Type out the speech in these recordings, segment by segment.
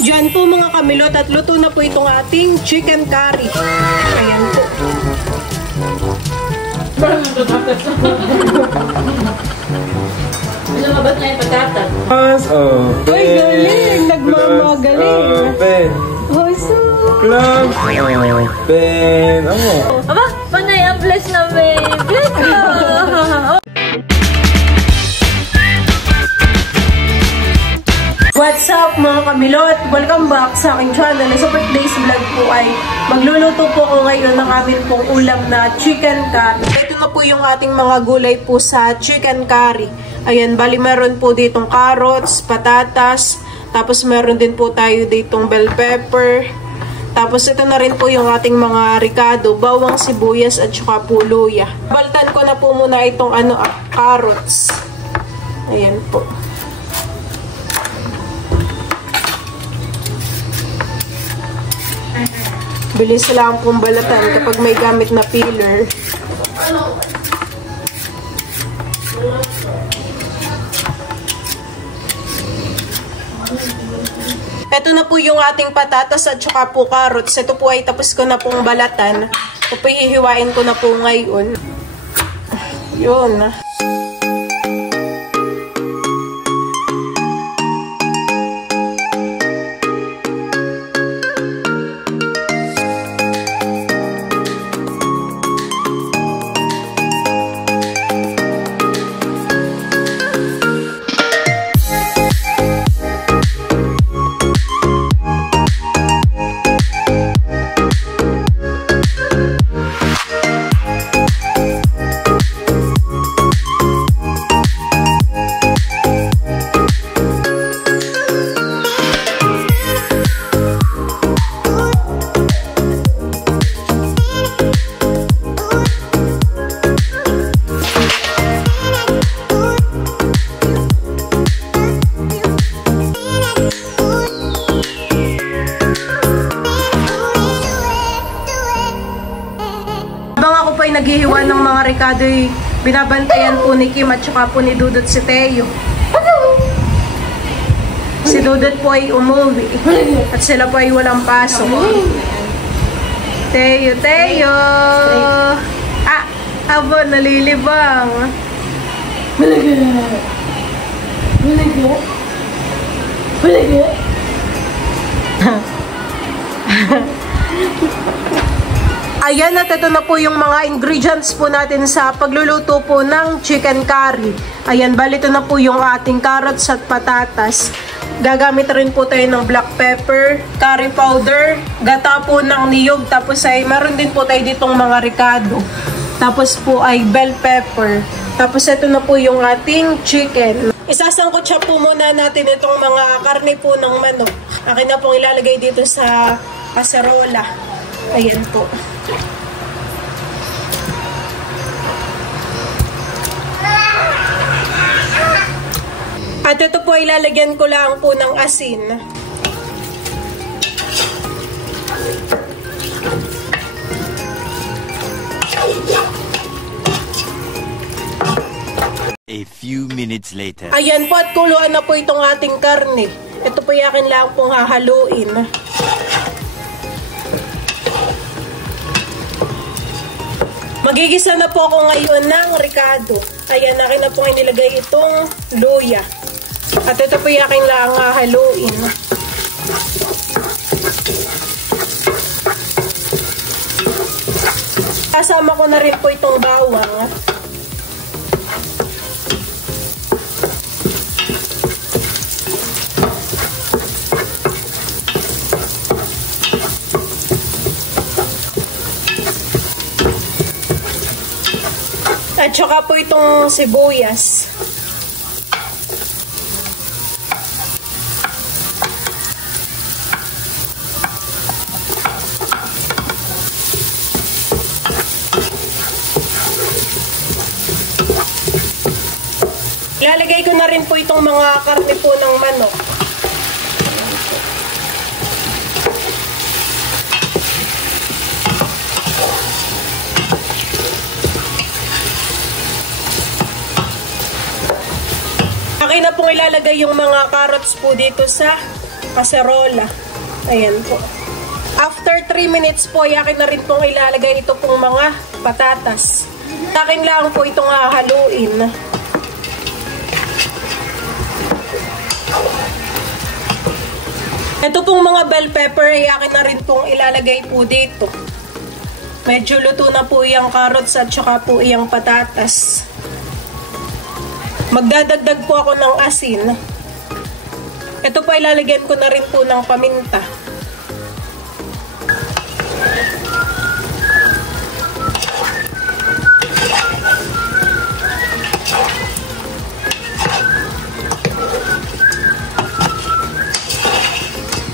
Diyan po mga kamilot at luto na po itong ating chicken curry. Ayan po. Lumabas na yung patatas. Ay, galing! Nagmamagaling! Oh, so... Club open! Aba, panay ang bless na may bless ko! What's up mga kamilot? Welcome back sa aking channel. Sa birthday's vlog po ay magluluto po ko ngayon ng amin pong ulam na chicken curry. Ito na po yung ating mga gulay po sa chicken curry. Ayan, bali meron po ditong carrots, patatas, tapos meron din po tayo ditong bell pepper. Tapos ito na rin po yung ating mga ricado, bawang sibuyas at saka po luya. Baltan ko na po muna itong carrots. Ayan po. Bilis lang pong balatan kapag may gamit na peeler. Ito na po yung ating patatas at saka po carrots. Ito po ay tapos ko na pong balatan. Ito po hihiwain ko na po ngayon. Yun. Naghihiwa ng mga ricado, binabantayan po ni Kim at saka po ni Dudut si Teo. Si Dudut po ay umuwi at sila po ay walang pasok. Teo, Teo! Abo, nalilibang. Balaga? Ayan, at ito na po yung mga ingredients po natin sa pagluluto po ng chicken curry. Ayan, bali ito na po yung ating carrots at patatas. Gagamit rin po tayo ng black pepper, curry powder, gata po ng niyog, tapos ay meron din po tayo ditong mga ricado. Tapos po ay bell pepper. Tapos ito na po yung ating chicken. Isasangkot siya po muna natin itong mga karne po ng manok. Akin na pong ilalagay dito sa kaserola. Ayan po. At ito po, ilalagyan ko lang po ng asin. A few minutes later. Ayan po, at kuluan na po itong ating karne. Ito po yakin lang pong hahaluin. Magigisa na po ako ngayon ng ricado. Ayan, akin na po inilagay itong luya. At ito po yakin lang hahaluin. Kasama ko na rin po itong bawang. At saka po itong sibuyas. Ilalagay ko na rin po itong mga karne po ng manok. Akin na pong ilalagay yung mga carrots po dito sa kaserola. Ayan po. After 3 minutes po, akin na rin pong ilalagay ito pong mga patatas. Akin lang po itong hahaluin. Ito pong mga bell pepper ay akin na rin pong ilalagay po dito. Medyo luto na po yung carrots at saka po yung patatas. Magdadagdag po ako ng asin. Ito po ilalagyan ko na rin po ng paminta.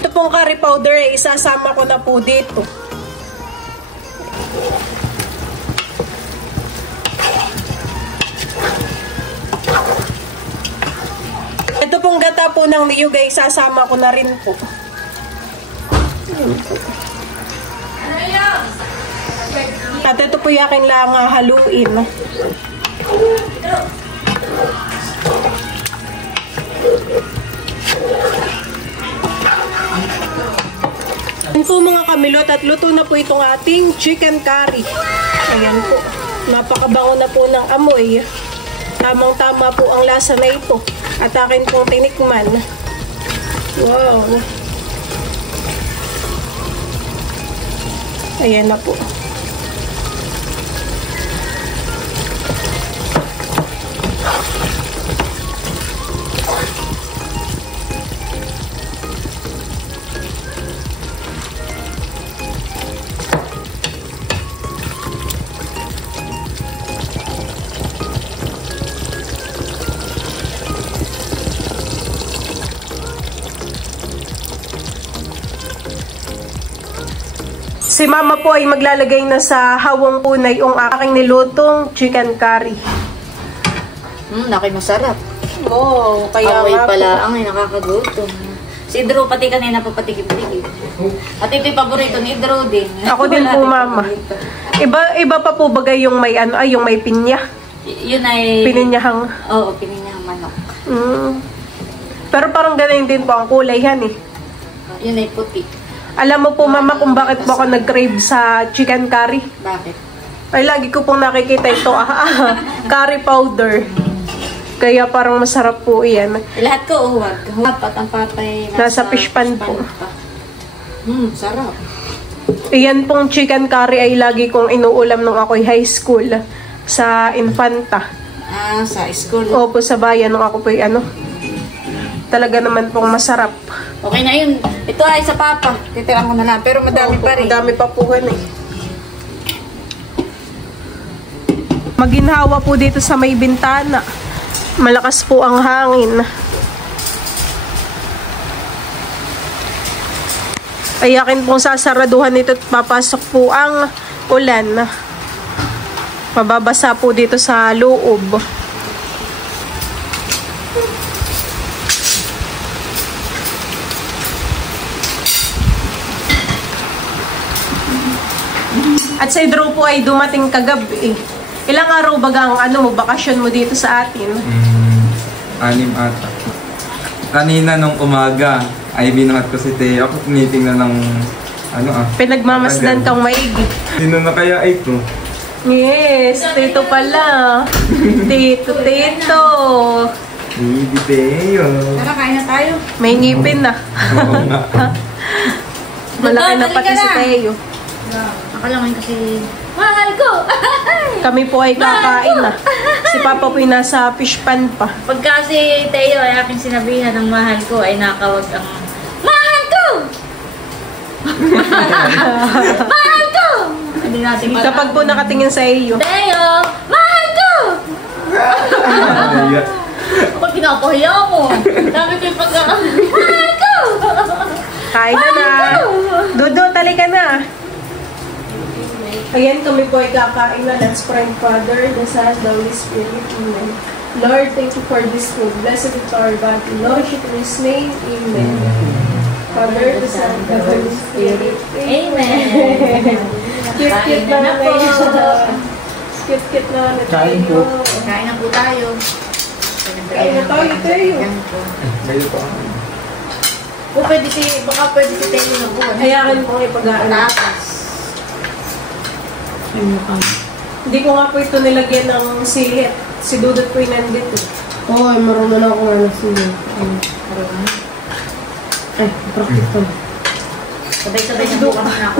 Ito pong curry powder ay isasama ko na po dito. Ito pong gata po ng niyog ay sasama ko na rin po. At ito po yung aking lang haluin. Ayan po mga kamilot at luto na po itong ating chicken curry. Ayan po. Napakabango na po ng amoy. Tamang-tama po ang lasa na ito. At akin pong tinikman. Wow. Ayan na po. Si mama po ay maglalagay na sa hawang punay yung aking nilutong chicken curry. Laki masarap. Oo, kaya Away nga pala ang nakakagutom. Si Drew pati kanina pa patikip-tikip. At ito yung paborito ni Drew din. Ako din po, mama. Iba pa po bagay yung may yung may pinya. Yun ay... Pininyahang. Oo, pininyahang manok. Pero parang ganun din po ang kulay yan eh. Yun ay puti. Alam mo po mama kung bakit po ako nag-crave sa chicken curry? Bakit? Ay lagi ko pong nakikita ito curry powder. Kaya parang masarap po iyan. Lahat ko uwag. Dapat ang papay Nasa fish pan po. Sarap. Iyan pong chicken curry ay lagi kong inuulam nung ako'y high school sa Infanta. Sa school. Opo, sa bayan nung ako po'y talaga naman pong masarap. Okay na yun. Ito ay sa papa. Titira ko na lang. Pero madami pa rin. Madami pa po eh. Maginhawa po dito sa may bintana. Malakas po ang hangin. Ay akin pong sasaraduhan ito at papasok po ang ulan. Mababasa po dito sa loob. At si Drew po ay dumating kagabi. Ilang araw bagang bakasyon mo dito sa atin? 6 ata. Kanina nung umaga ay binuhat ko si Teo. Ako tinitingnan ng Pinagmamasdan kang maigi. Sino na kaya ito? Yes, tito pala. Tito. Hindi Teo. Tara, kain na tayo. May ngipin na. Oo nga. Malaki na pati si Teo. Akalaman kasi, mahal ko! Kami po ay kakain na. Si Papa po ay nasa fish pan pa. Pagka si Teo ay aking sinabihan ng mahal ko, ay nakawag ang mahal ko! Mahal ko! Hindi natin pala. Kapag po nakatingin sa iyo. Teo! Mahal ko! Ay, Ako pinapahiya mo. Dami ko yung pagka, mahal ko! Kain na. Dudo, talika na. Ayan, kami po ay kakain na. Let's pray, Father, the Son, the Holy Spirit. Amen. Lord, thank you for this food. Blessed is our body. Lord, in His name. Amen. Father, the Son, the Holy Spirit. Amen. Cute na po. Cute na Kain po. Kain na po tayo. Kain na tayo, Teo. Ngayon pa. O baka pwede si Tayo na buwan. Hayakin ko ipag-aaral. Tatas. Hindi ko nga po ito nilagyan ng silit. Si Dudut po yung nandito. Oo, ay marunong na ako nga na sila. Ay, practical. Sabay-sabay na bukas na ako.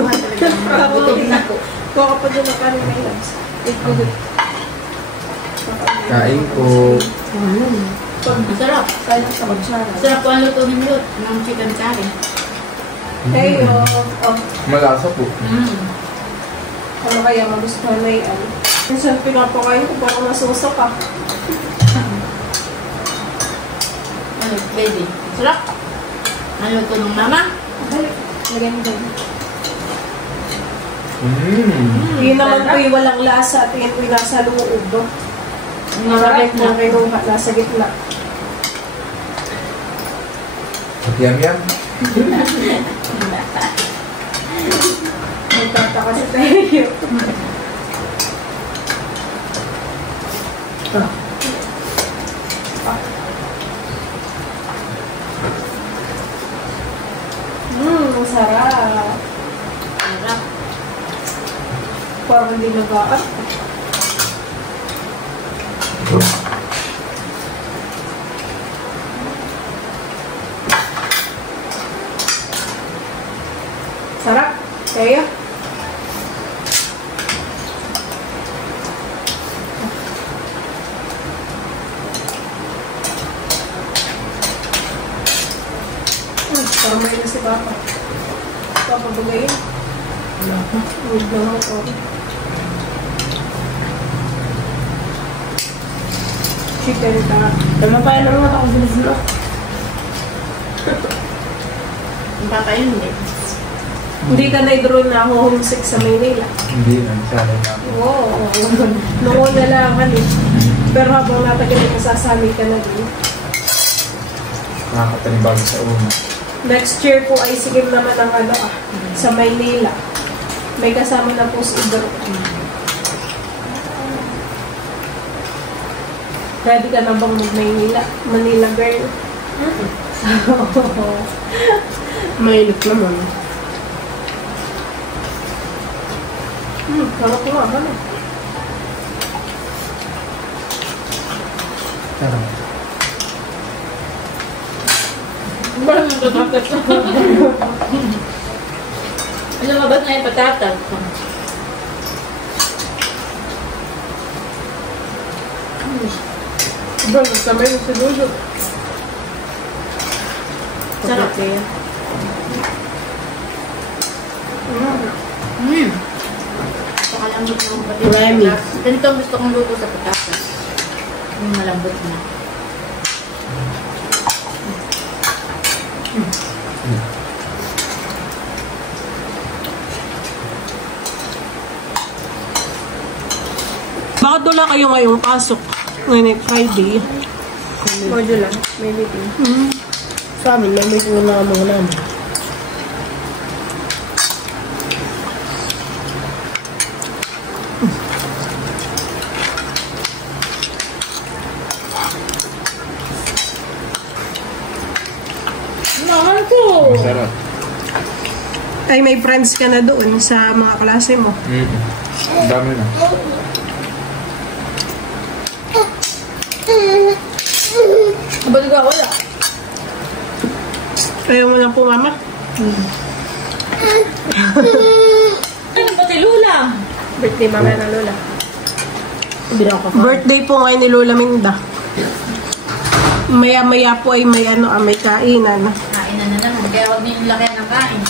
Gutom na po. Kuha ka pa doon na kanin may labs. Kain po. Masarap. Masarap po ang luto ng lot ng chicken curry. Hey, Malasa po. ano kaya magustuhan na yan? Minsan pinapakain ko, baka masusa ka. Ano, baby? Masarap. Ang luto ng mama. Balik. Lagyan mo doon. Mm. Yun naman po yung walang lasa at yun po yung nasa loob. Masarap Masarap na kinuha, nasa gitna. Yum. Nagtataka si Tayo. Masarap. Masarap. Parang hindi nagaan. Sarap. Kaya. Parang may na si Papa. Papa bagayin. Huwag lang ako. Chicken ka. Tama pa yun naman ako sila. Ang papa yun din. Hindi ka na-draw na ako homesick sa Maynila. Hindi na. Sana na. Oo. Noon na lang eh. Pero habang natagal nasasali ka na din. Nakakatanibago sa una. Next year po ay sigim naman ang sa Maynila. May kasama na po si Idro. Ready ka na bang mag-Maynila? Manila girl? Mainit naman. Sarap ko nga ba na? Sarap. Parang patatas. Lumabas na yung patatas. Diba, nagkamay mo si Dudu. Sarap. Pakalambot na ang pati. Marami. Ganito ang gusto kong luto sa patatas. Yung malambot na. Bakit wala kayo ngayong pasok? Ngayon Friday. Medyo lang. May meeting. Sa amin, may meeting na mga namin. Naman ko! Masarap. Ay, may friends ka na doon sa mga klase mo. Ang dami na. Ba't ka wala? Ayaw mo na po, Mama? Ano ba si Lula? Birthday mamaya na Lola. Bira ko. Birthday po ngayon ni Lola Minda. Maya-maya po ay may may kainan. Kain na naman. Kaya huwag niyo yung laki ng kain.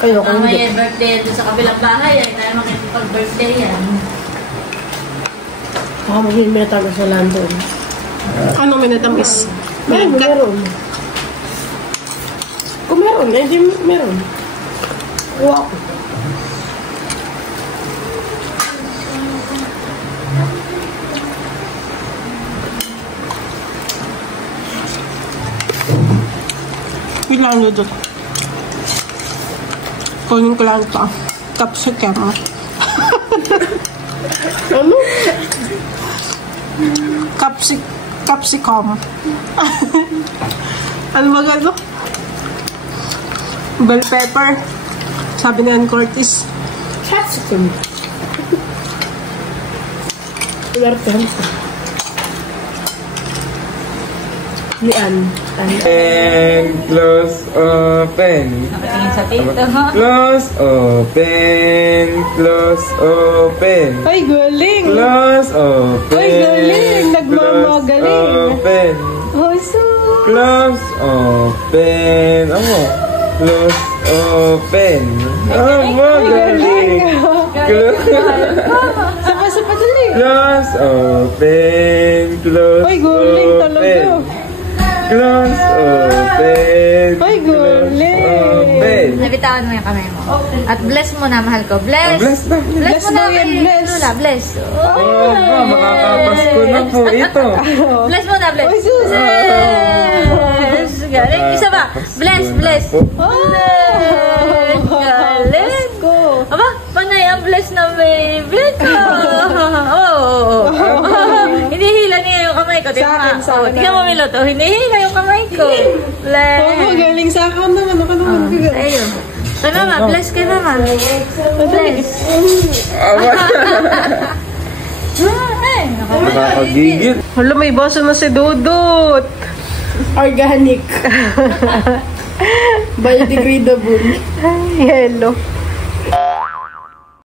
Kayo, kung May hindi. birthday doon sa kabilang bahay. Ay tayo makikipag-birthday yan. Baka magiging minatago sa lando. Anong minatamis? Meron. Kung meron, hindi meron. Kuha ko. Ilan nyo doon? Kunin ko lang ito. Capsicum. Ano? Capsicum. Ano ba gano? Bell pepper. Sabi ni Ann Curtis. Capsicum. Ulartahan ko. Ni Ann. And close, open. Nakatingin sa tito. Close, open. Close, open. Ay, galing! Close, open. Ay, galing! Nagmamagaling. Close, open. Oh, so... Close, open. Amo. Close, open. Amo, galing. Close, Sapa dali. close, open. Close, Ay, galing talaga. open. Close, open. Ay, galing. Open. Nabitawan mo yung kamay mo. At bless mo na, mahal ko. Bless! Bless na. Bless mo na, daw yan, kay bless. Lula. Bless. Oh, ma, makakapasko na po ito. Bless mo na, bless. Ay, sus. Bless. Galing. Isa ba? Bless, bless. Bless. Galing. Aba, panay ang bless na baby ko. Oh. Hinihila niya yung kamay ko. Tingnan Sa akin, mo. sa akin. Tingnan mo, Miloto. Hinihila yung kamay ko. Bless. Oh, galing sa akin naman. Ako naman. Ayun. Kay mama, bless kay mama. Bless. Ay, Nakakagigil. Hala, may baso na si Dudut. Organic. Biodegradable. Ay, hello.